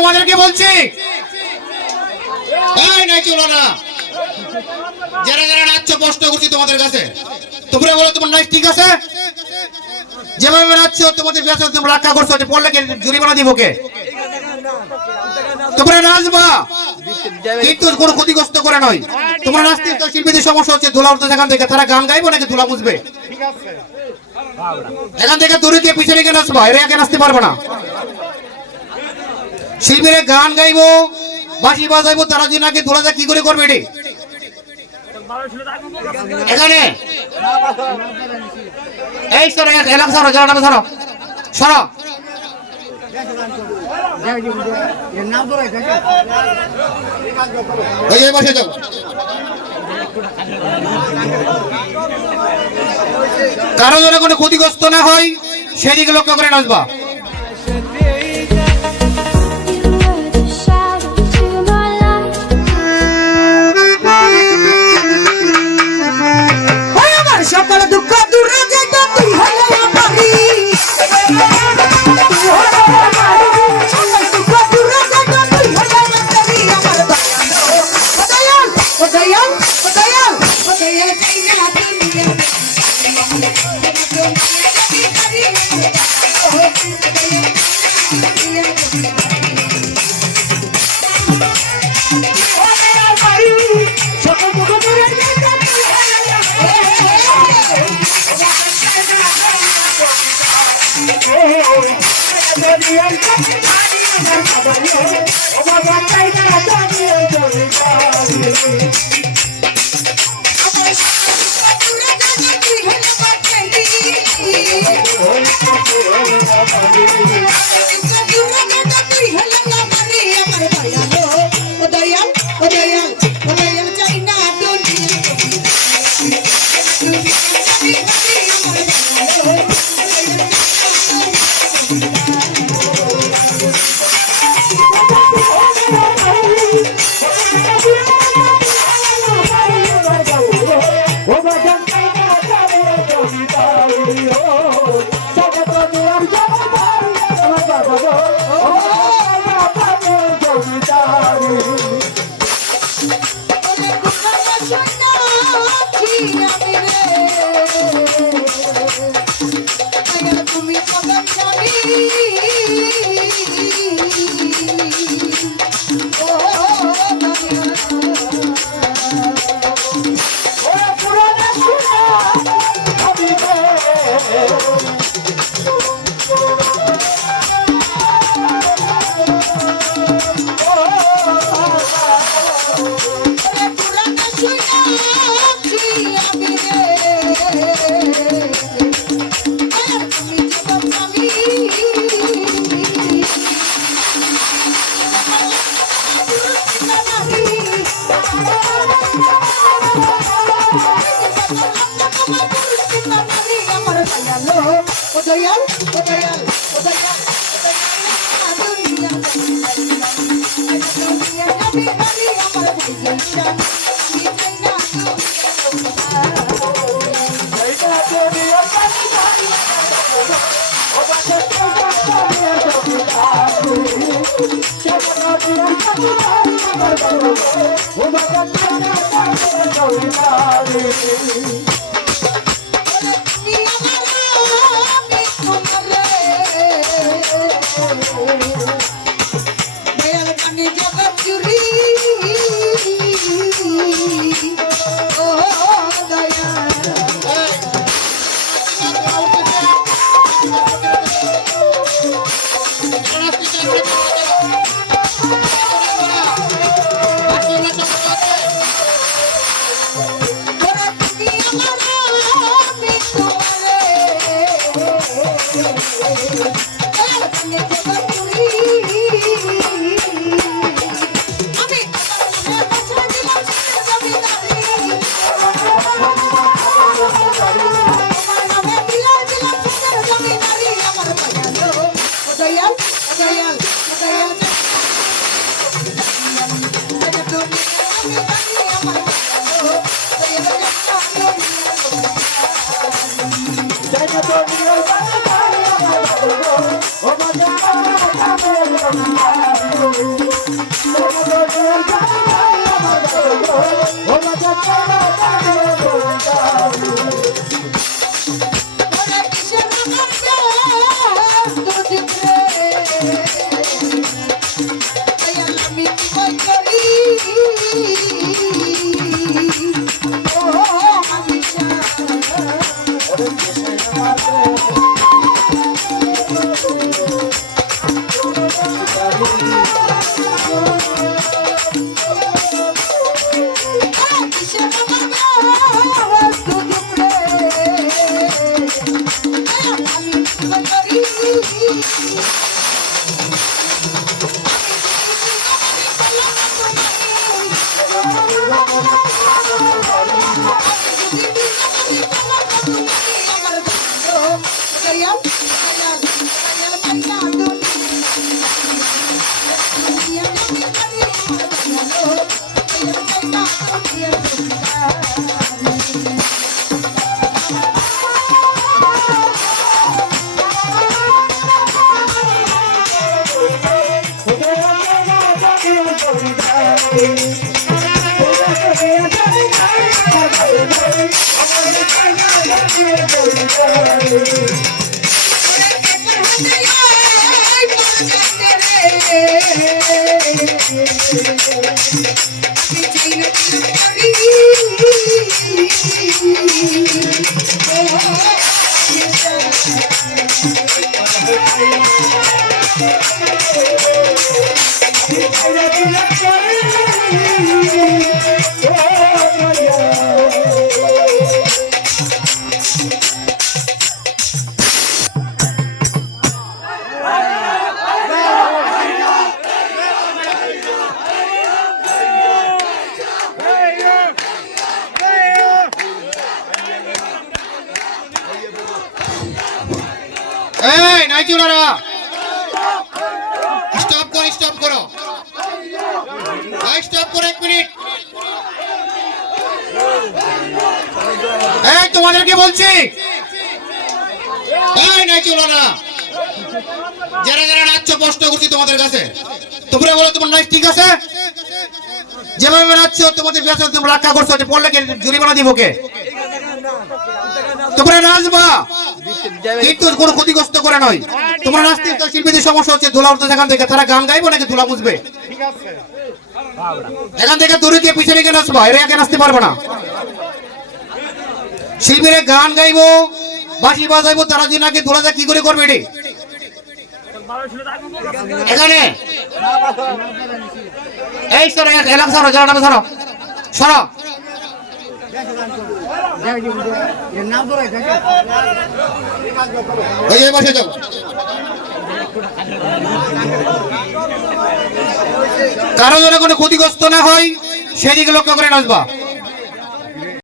তোমাদেরকে বলছি, এই নাই চলো না, যারা যারা নাচছো প্রশ্ন করছি তোমাদের কাছে, তোমরা বলো তোমার নাচ ঠিক আছে? যেভাবে নাচছো তোমাদের ব্যবসা তোমরা রক্ষা করছো, পড়লে জরিমানা দিব কে? তোমরা নাচবা কিন্তু কোনো ক্ষতিগ্রস্ত করে নয়। তোমরা নাচতে তো শিল্পীদের সমস্যা হচ্ছে, ধুলা উঠতে এখান থেকে, তারা গান গাইবো নাকি ধুলা বুঝবে? এখান থেকে দূরে গিয়ে পিছনে গিয়ে নাচবা, এরা একে নাচতে পারবে না। শিল্পীরা গান গাইবো বাঁশি বাজাইবো, তারা যদি নাকি ধুলাটা কি করে করবে? এটি এখানে এই সরো, এলাকা সরো, জায়গাটা সরো, সরো। বসে যাও, কারো যেন কোনো ক্ষতিগ্রস্ত না হয় সেদিকে লক্ষ্য করে নাচবা। সকল দুঃখ দূরে যেত তুই হলে আমারি, সকল দুঃখ দূরে যেত তুই হলে আমারি, আমার দয়াল ও দয়াল ও দয়াল ও দয়াল চাইনা তুমি সকল দুঃখ দূরে যেত এই নাইচুলারা স্টপ করো ভাই, স্টপ করো 1 মিনিট। এই তোমাদেরকে বলছি, এই নাইচুলারা, যারা যারা নাচছো কষ্ট করছি তোমাদের কাছে, তোমরা বলো তোমার নাচ ঠিক আছে? যেভাবে নাচছো তোমাদের বেতন তোমরা রক্ষা করছো, এটা পড়লে জরিমানা দিব কে? তোমরা নাচবা কিন্তু কোনো ক্ষতিগ্রস্ত করে নয়। তোমরা নাচতে তো শিল্পীদের সমস্যা হচ্ছে, ধুলা উঠতে এখান থেকে, তারা গান গাইবো নাকি ধুলা বুঝবে? এখান থেকে দূরে গিয়ে পিছনে গিয়ে নাচবা, এরা একে নাচতে পারবে না। শিল্পীরা গান গাইবো, বাঁশি বাজাইবো, তারা যদি নাকি ধুলা কি করে করবে? এটি এখানে এই সরো, এলাকা সরো, যারা নামে সরো, সরো। বসে যাও। কারো যেন কোনো ক্ষতিগ্রস্ত না হয় সেদিকে লক্ষ্য করে নাচবা।